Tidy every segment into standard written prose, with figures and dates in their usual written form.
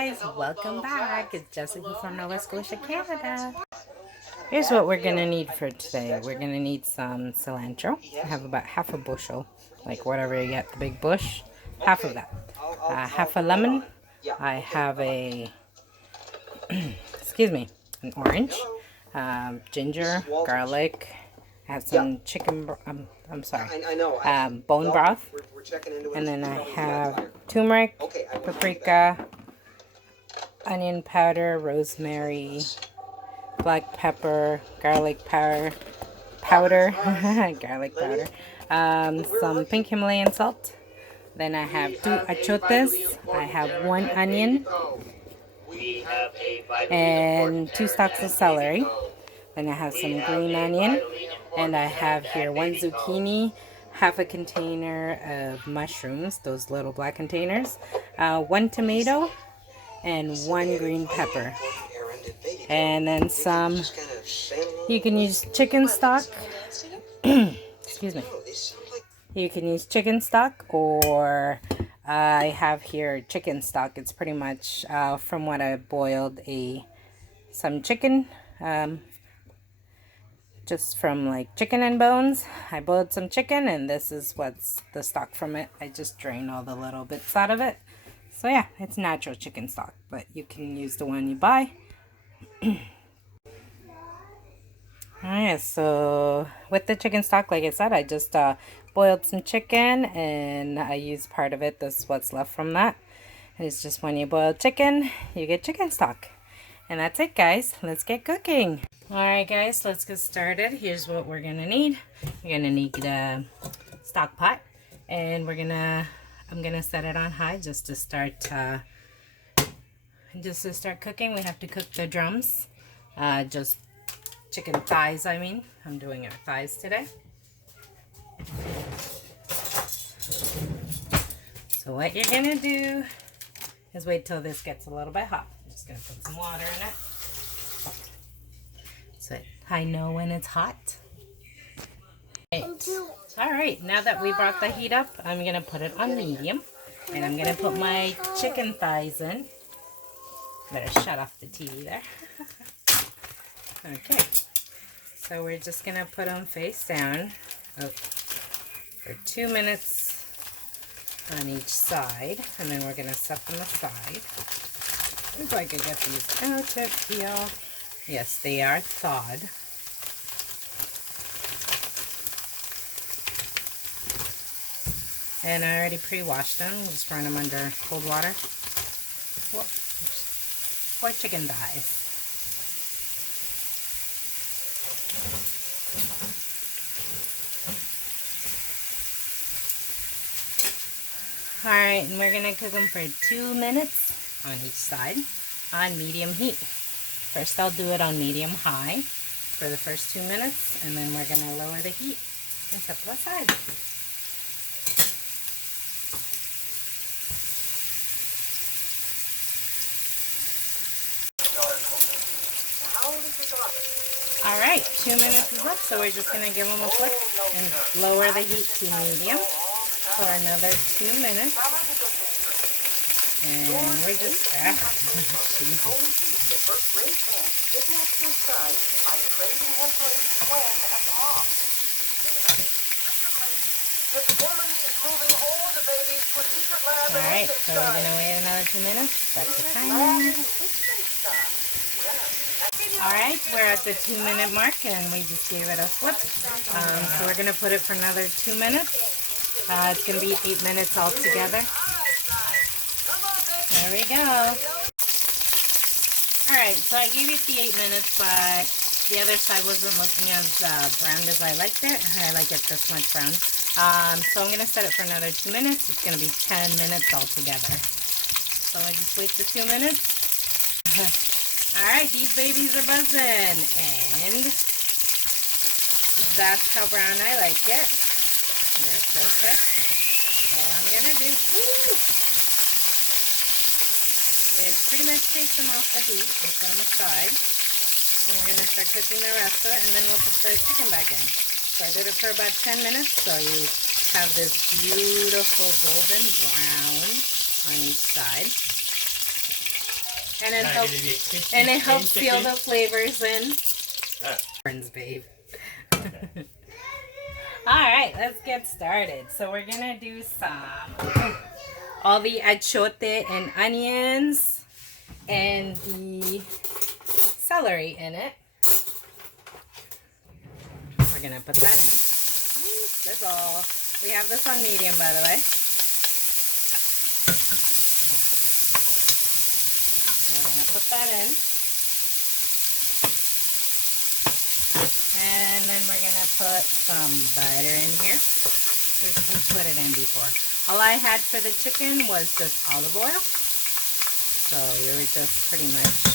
guys, welcome back. It's Jessica from Nova Scotia, Canada. Here's what we're gonna need for today. We're gonna need some cilantro. I have about half a bushel, like whatever you get, the big bush, half of that. Half a lemon. I have a, excuse me, an orange, ginger, garlic. I have some chicken, I'm sorry, bone broth. And then I have turmeric, paprika, onion powder, rosemary, black pepper, garlic powder, garlic powder, some pink Himalayan salt. Then I have 2 chayotes. I have 1 onion and 2 stalks of celery. Then I have some green onion, and I have here 1 zucchini, half a container of mushrooms, those little black containers, 1 tomato, and 1 green pepper. And then some, you can use chicken stock, excuse me, you can use chicken stock, or I have here chicken stock. It's pretty much from what I boiled some chicken, just from like chicken and bones. I boiled some chicken, and this is what's the stock from it. I just drain all the little bits out of it. So yeah, it's natural chicken stock, but you can use the one you buy. Alright, so with the chicken stock, like I said, I just boiled some chicken, and I used part of it. This is what's left from that. It's just when you boil chicken, you get chicken stock. And that's it, guys. Let's get cooking. Alright, guys, let's get started. Here's what we're going to need. You're going to need a stock pot, and I'm going to set it on high just to start cooking. We have to cook the drums, just chicken thighs, I mean. I'm doing our thighs today. So what you're going to do is wait till this gets a little bit hot. I'm just going to put some water in it, so I know when it's hot. Alright, now that we brought the heat up, I'm going to put it on medium. And I'm going to put my chicken thighs in. Better shut off the TV there. Okay, so we're just going to put them face down for 2 minutes on each side, and then we're going to set them aside. If I could get these out of here. Yes, they are thawed. And I already pre-washed them. Just run them under cold water. For chicken thighs. Alright, and we're going to cook them for 2 minutes on each side on medium heat. First I'll do it on medium-high for the first 2 minutes, and then we're going to lower the heat and set them aside. Alright, 2 minutes is up, so we're just going to give them a flick and lower the heat to medium for another 2 minutes. And we're just, Alright, so we're going to wait another 2 minutes. That's the timer. Alright, we're at the 2-minute mark, and we just gave it a flip. So we're going to put it for another 2 minutes. It's going to be 8 minutes altogether. There we go. Alright, so I gave it the 8 minutes, but the other side wasn't looking as browned as I liked it. I like it this much brown. So I'm going to set it for another 2 minutes. It's going to be 10 minutes altogether. So I just wait for 2 minutes. Alright, these babies are buzzing, and that's how brown I like it. They're perfect. So all I'm going to do is pretty much take them off the heat and put them aside. And we're going to start cooking the rest of it, and then we'll put the chicken back in. So I did it for about 10 minutes, so you have this beautiful golden brown on each side. And it helps seal the flavors in. Friends, babe. Alright, let's get started. So we're gonna do all the achote and onions and the celery in it. We're gonna put that in. That's all. We have this on medium, by the way. We're gonna put that in. And then we're gonna put some butter in here. We've put it in before. All I had for the chicken was just olive oil. So you were just pretty much.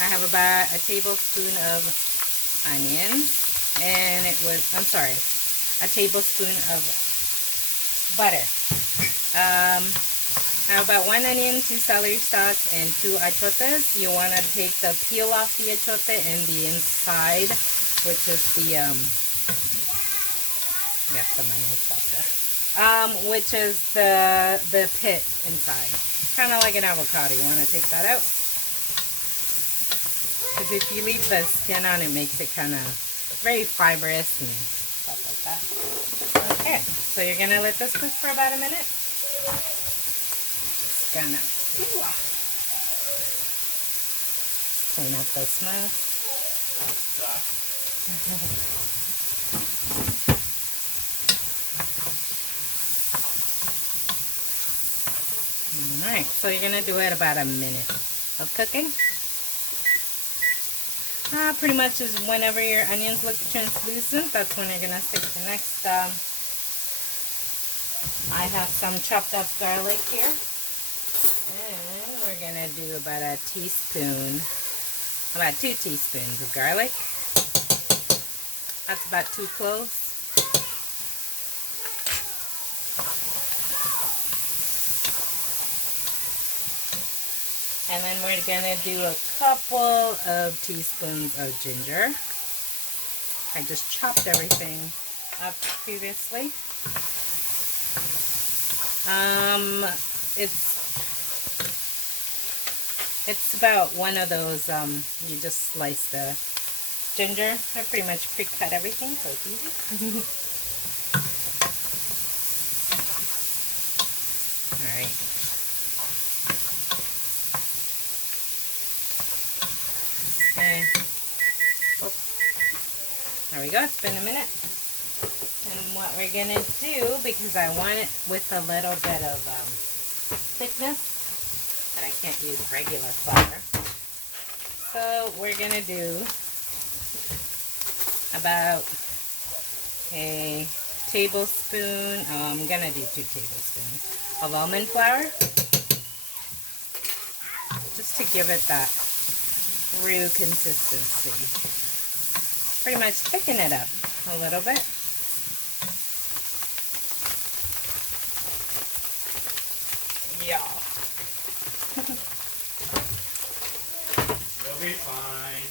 I have about a tablespoon of onions. And it was, I'm sorry, a tablespoon of butter. I have about 1 onion, 2 celery stalks, and 2 achotes. You want to take the peel off the achote and the inside, which is the, got some onion stuff there. Which is the pit inside. Kind of like an avocado. You want to take that out. Because if you leave the skin on, it makes it kind of very fibrous and stuff like that. Okay, so you're gonna let this cook for about a minute. Just gonna clean up the smoke. Alright, so you're gonna do it about a minute of cooking. Pretty much is whenever your onions look translucent, that's when you're going to stick the next. I have some chopped up garlic here. And we're going to do about 2 teaspoons of garlic. That's about 2 cloves. And then we're going to do a couple of teaspoons of ginger. I just chopped everything up previously. It's about one of those, you just slice the ginger. I pretty much pre-cut everything, so it's easy. Alright. There we go, it's been a minute. And what we're going to do, because I want it with a little bit of thickness, but I can't use regular flour. So we're going to do about a tablespoon, I'm going to do 2 tablespoons of almond flour, just to give it that roux consistency. Pretty much thicken it up a little bit. Yeah. You'll be fine.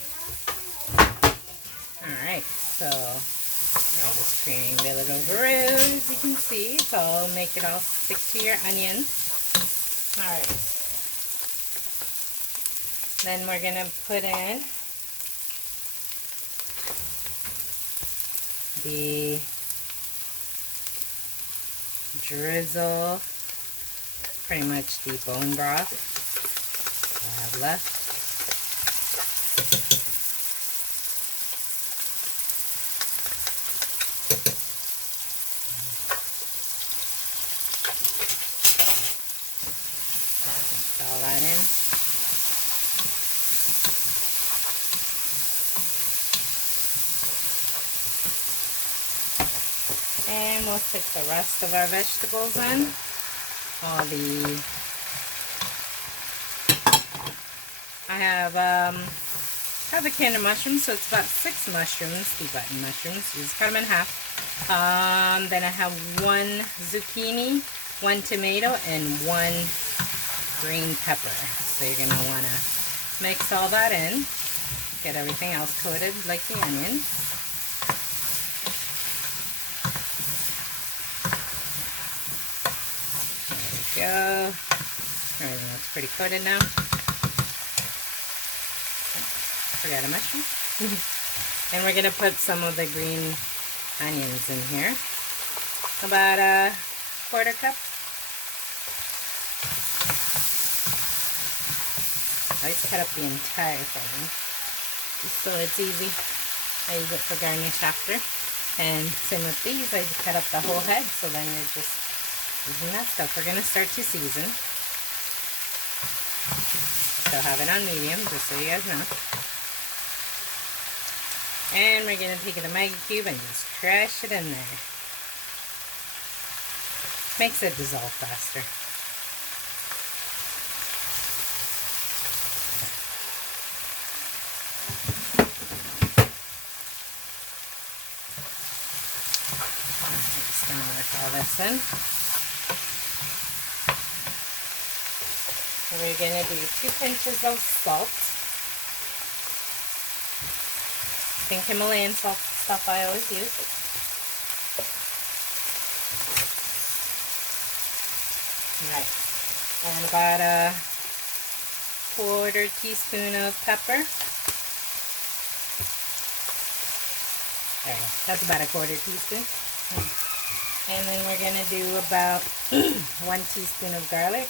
Alright, so I'm just creating the little roux, as you can see, so make it all stick to your onions. Alright. Then we're going to put in the drizzle, pretty much the bone broth I have left. Mix all that in. And we'll stick the rest of our vegetables in. I have a can of mushrooms, so it's about 6 mushrooms, the button mushrooms. You just cut them in half. Then I have 1 zucchini, 1 tomato, and 1 green pepper. So you're going to want to mix all that in. Get everything else coated like the onions. There we go. Everything looks pretty coated now. Forgot a mushroom. And we're going to put some of the green onions in here. About a quarter cup. I always cut up the entire thing, just so it's easy. I use it for garnish after. And same with these, I cut up the whole head, so then you're just using that stuff. We're going to start to season. So have it on medium, just so you guys know. And we're going to take the Maggi cube and just crush it in there. Makes it dissolve faster. I'm just going to work all this in. And we're going to do 2 pinches of salt. Pink Himalayan salt stuff I always use. Right. And about a quarter teaspoon of pepper. There you go. That's about a quarter teaspoon. And then we're going to do about 1 teaspoon of garlic.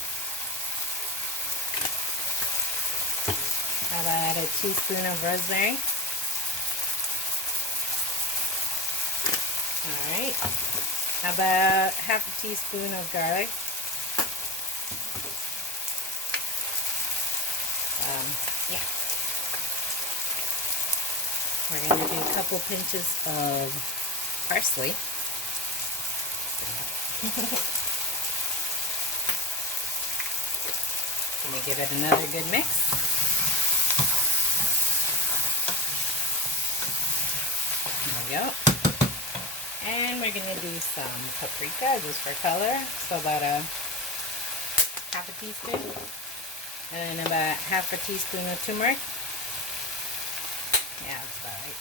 About a teaspoon of rosemary. Alright, about half a teaspoon of garlic. Yeah. We're going to do a couple pinches of parsley. Let me give it another good mix. There we go. And we're going to do some paprika just for color. So about a half a teaspoon. And then about half a teaspoon of turmeric. Yeah, that's about right.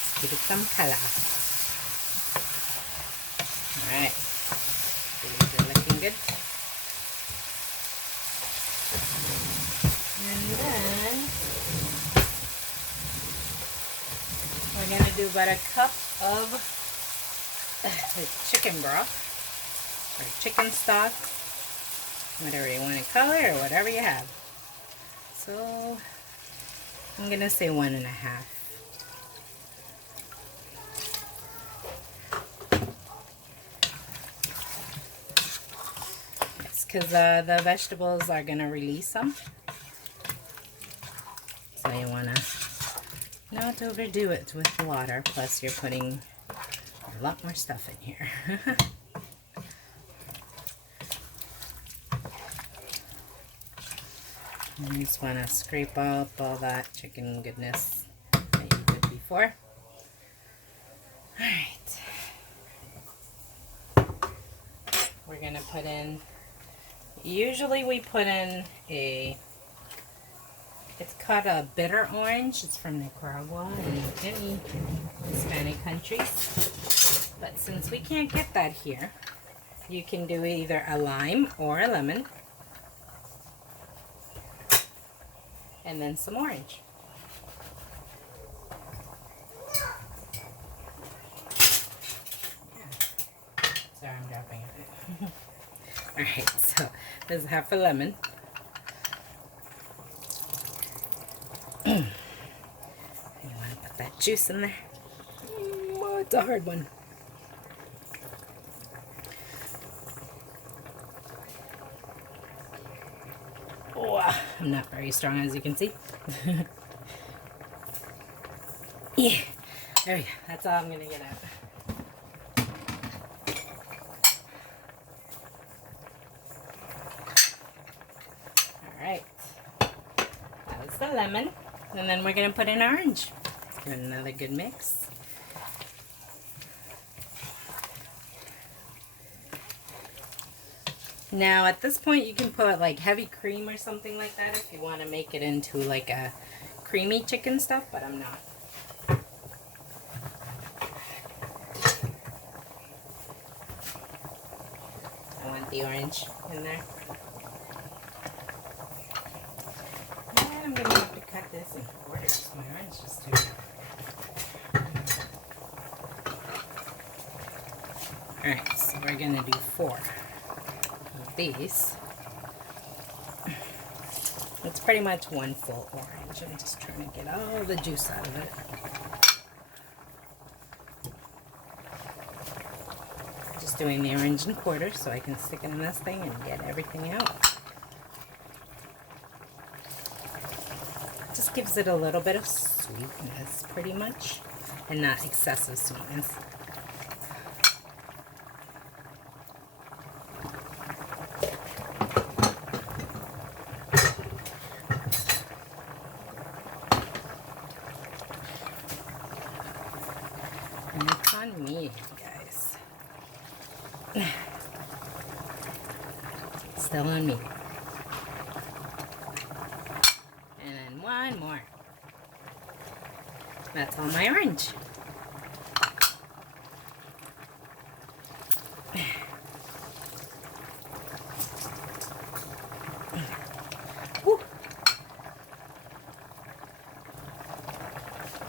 Let's give it some color. Alright. These are looking good. And then we're going to do about a cup of chicken broth or chicken stock, whatever you want to color or whatever you have. So I'm going to say 1.5. Yes, because the vegetables are going to release some. So you want to not overdo it with water, plus you're putting a lot more stuff in here. And you just want to scrape up all that chicken goodness that you did before. Alright. We're going to put in, usually we put in it's called a bitter orange. It's from Nicaragua and many Hispanic countries. But since we can't get that here, you can do either a lime or a lemon. And then some orange. Sorry, I'm dropping it. Alright, so there's half a lemon. You want to put that juice in there. Oh, it's a hard one. Oh, I'm not very strong, as you can see. Yeah, there we go. That's all I'm going to get out. Alright, that was the lemon. And then we're going to put in orange. Give it another good mix. Now at this point you can put like heavy cream or something like that if you want to make it into like a creamy chicken stuff, but I'm not. want the orange in there. And I'm going to have to cut this in quarters. My orange is too big. Alright, so we're going to do 4 of these. It's pretty much 1 full orange. I'm just trying to get all the juice out of it. Just doing the orange in quarters so I can stick it in this thing and get everything out. Just gives it a little bit of sweetness, pretty much, and not excessive sweetness. And it's on me, guys. Still on me. And then 1 more. That's all my orange. Woo.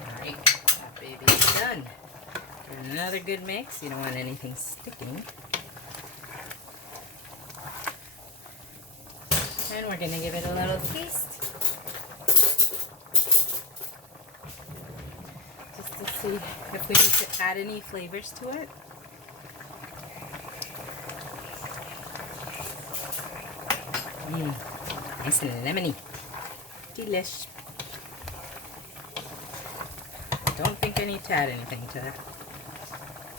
Alright, that baby's done. Another good mix. You don't want anything sticking. And we're going to give it a little taste. Just to see if we need to add any flavors to it. Nice and lemony. Delish. Don't think I need to add anything to it.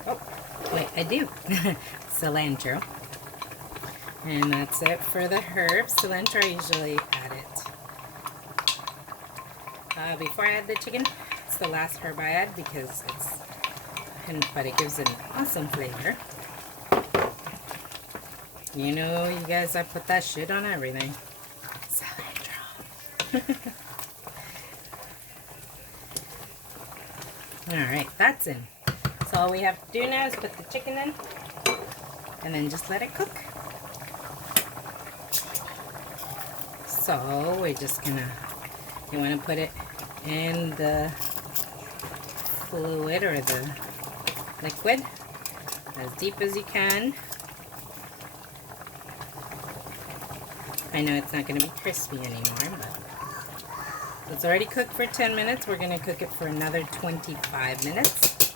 Oh, wait, I do. Cilantro. And that's it for the herbs. Cilantro, I usually add it before I add the chicken. It's the last herb I add because but it gives it an awesome flavor. You know, you guys, I put that shit on everything. Cilantro. Alright, that's in. So all we have to do now is put the chicken in and then just let it cook. So we're just gonna, you want to put it in the fluid or the liquid as deep as you can. I know it's not going to be crispy anymore, but it's already cooked for 10 minutes. We're going to cook it for another 25 minutes.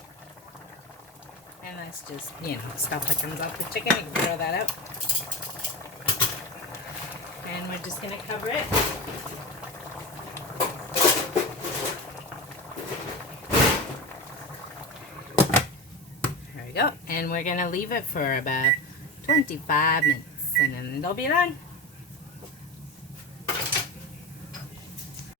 And that's just, you know, stuff that comes off the chicken. You can throw that out. And we're just going to cover it. There we go. And we're going to leave it for about 25 minutes. And then it'll be done.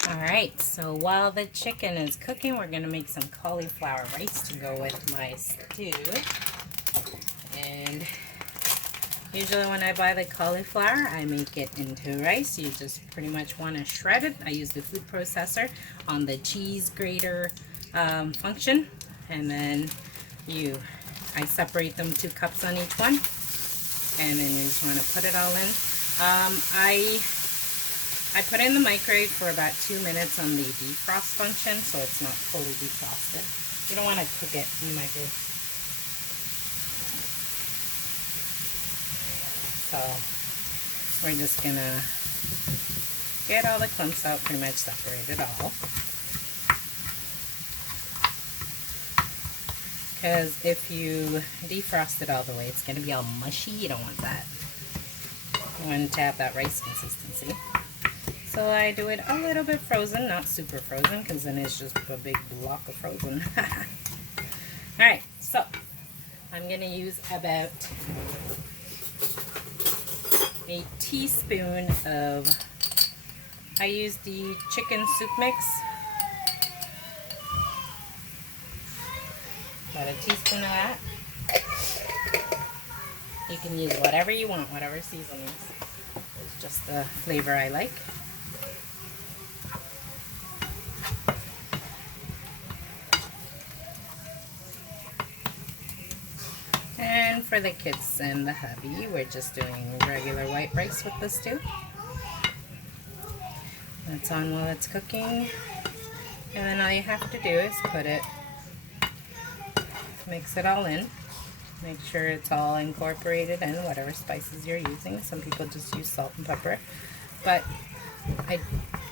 Alright, so while the chicken is cooking, we're going to make some cauliflower rice to go with my stew. And usually when I buy the cauliflower, I make it into rice. You just pretty much want to shred it. I use the food processor on the cheese grater function. And then I separate them 2 cups on each one. And then you just want to put it all in. I put it in the microwave for about 2 minutes on the defrost function, so it's not fully defrosted. You don't want to cook it in the microwave. So we're just gonna get all the clumps out, pretty much separate it all. Because if you defrost it all the way, it's gonna be all mushy. You don't want that. You want to have that rice consistency. So I do it a little bit frozen, not super frozen, because then it's just a big block of frozen. Alright, so I'm going to use about a teaspoon of, I use the chicken soup mix. About a teaspoon of that. You can use whatever you want, whatever seasonings. It's just the flavor I like. And for for the kids and the hubby, we're just doing regular white rice with the stew. That's on while it's cooking. And then all you have to do is mix it all in. Make sure it's all incorporated in, whatever spices you're using. Some people just use salt and pepper. But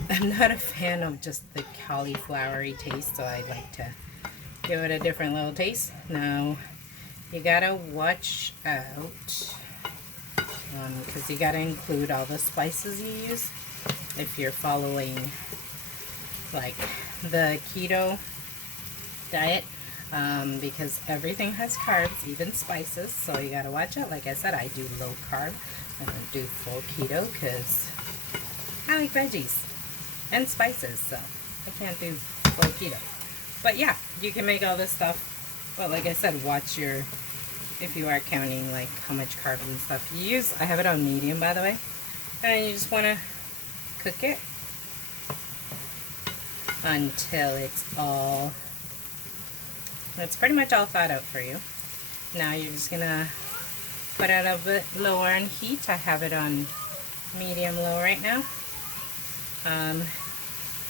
I'm not a fan of just the cauliflowery taste, so I like to give it a different little taste. Now, you gotta watch out, because you gotta include all the spices you use if you're following like the keto diet, because everything has carbs, even spices, so you gotta watch it. Like I said, I do low carb. I don't do full keto because I like veggies and spices, so I can't do full keto. But yeah, you can make all this stuff. But like I said, watch if you are counting like how much carbs and stuff you use. I have it on medium, by the way. And you just want to cook it until it's pretty much all thawed out for you. Now you're just gonna put it a bit lower in heat. I have it on medium low right now. And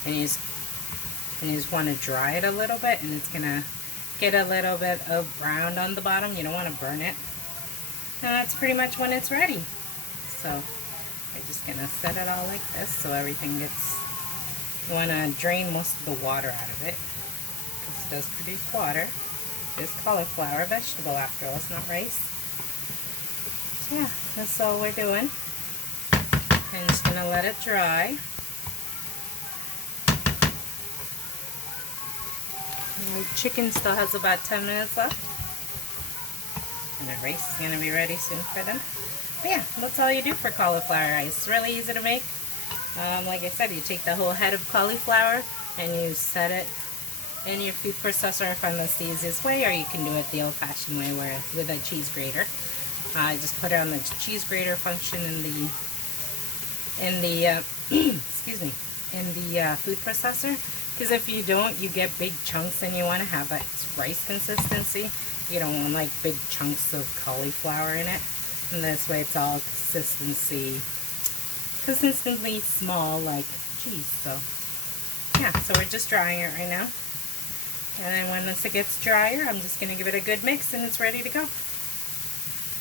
you just want to dry it a little bit, and it's gonna get a little bit of brown on the bottom. You don't want to burn it. And that's pretty much when it's ready. So we're just gonna set it all like this so everything gets. You want to drain most of the water out of it, because it does produce water. It's cauliflower, vegetable after all, it's not rice. So yeah, that's all we're doing. And just gonna let it dry. The chicken still has about 10 minutes left. And the rice is gonna be ready soon for them. But yeah, that's all you do for cauliflower rice. It's really easy to make. Like I said, you take the whole head of cauliflower and you set it in your food processor. I find that's the easiest way, or you can do it the old-fashioned way with a cheese grater. I just put it on the cheese grater function in the excuse me, in the food processor. Because if you don't, you get big chunks, and you want to have that rice consistency. You don't want like big chunks of cauliflower in it. And this way, it's all consistently small like cheese. So yeah, so we're just drying it right now, and then once it gets drier, I'm just gonna give it a good mix and it's ready to go.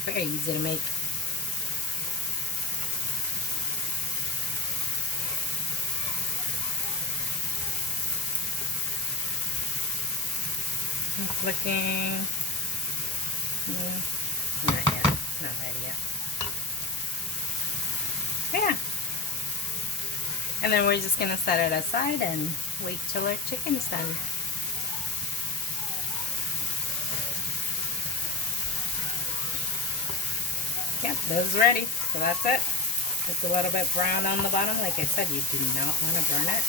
Very easy to make. It's looking not yet, not ready yet. Yeah. And then we're just going to set it aside and wait till our chicken's done. Yep, this is ready. So that's it. It's a little bit brown on the bottom. Like I said, you do not want to burn it.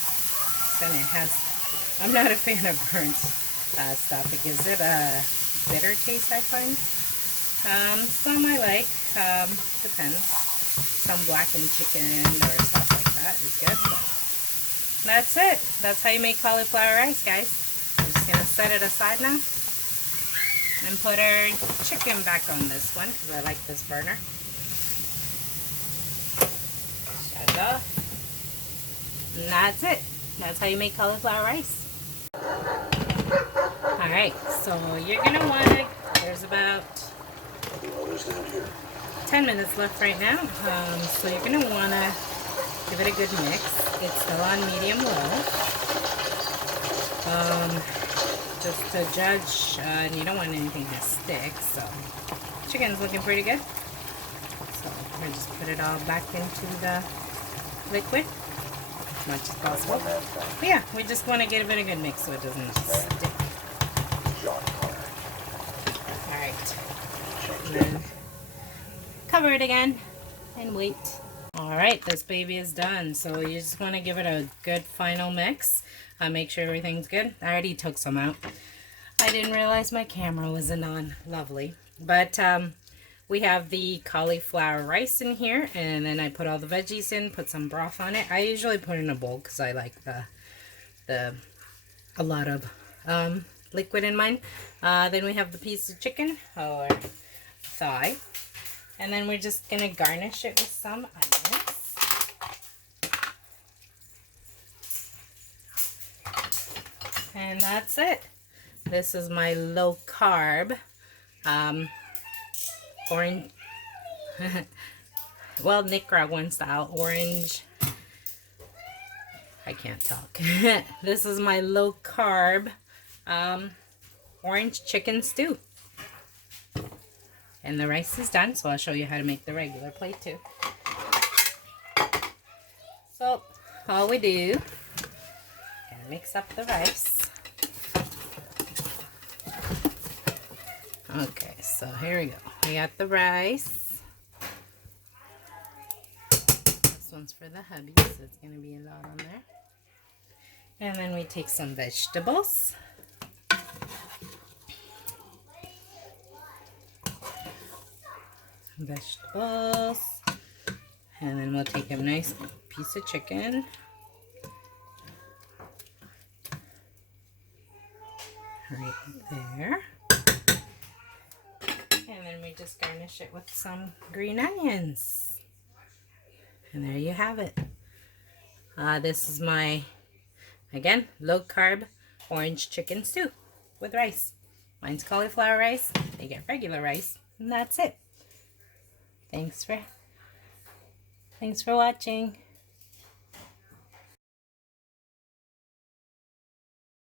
Then it has, I'm not a fan of burnt stuff. It gives it a bitter taste, I find. Some I like. Depends. Some blackened chicken or stuff like that is good, but that's it. That's how you make cauliflower rice, guys. I'm just going to set it aside now and put our chicken back on this one because I like this burner. Shut it off. And that's it. That's how you make cauliflower rice. Alright, so you're going to want to, there's about 10 minutes left right now, so you're going to want to give it a good mix. It's still on medium low. Just to judge, and you don't want anything to stick, so chicken's looking pretty good. So we'll just put it all back into the liquid as much as possible. But yeah, we just want to give it a good mix so it doesn't stick. Alright. Then cover it again and wait. Alright, this baby is done. So you just want to give it a good final mix. Make sure everything's good. I already took some out. I didn't realize my camera wasn't on. Lovely. But we have the cauliflower rice in here, and then I put all the veggies in, put some broth on it. I usually put it in a bowl because I like a lot of liquid in mine. Then we have the piece of chicken, or thigh. And then we're just going to garnish it with some onions. And that's it. This is my low carb orange, well, Nicaraguan style orange. I can't talk. This is my low carb orange chicken stew. And the rice is done, so I'll show you how to make the regular plate too. So all we do, gonna mix up the rice. Okay, so here we go. We got the rice. This one's for the hubby, so it's gonna be a lot on there. And then we take some vegetables. Vegetables, and then we'll take a nice piece of chicken, right there, and then we just garnish it with some green onions, and there you have it. This is my, again, low carb orange chicken stew with rice. Mine's cauliflower rice, they get regular rice, and that's it. Thanks for watching.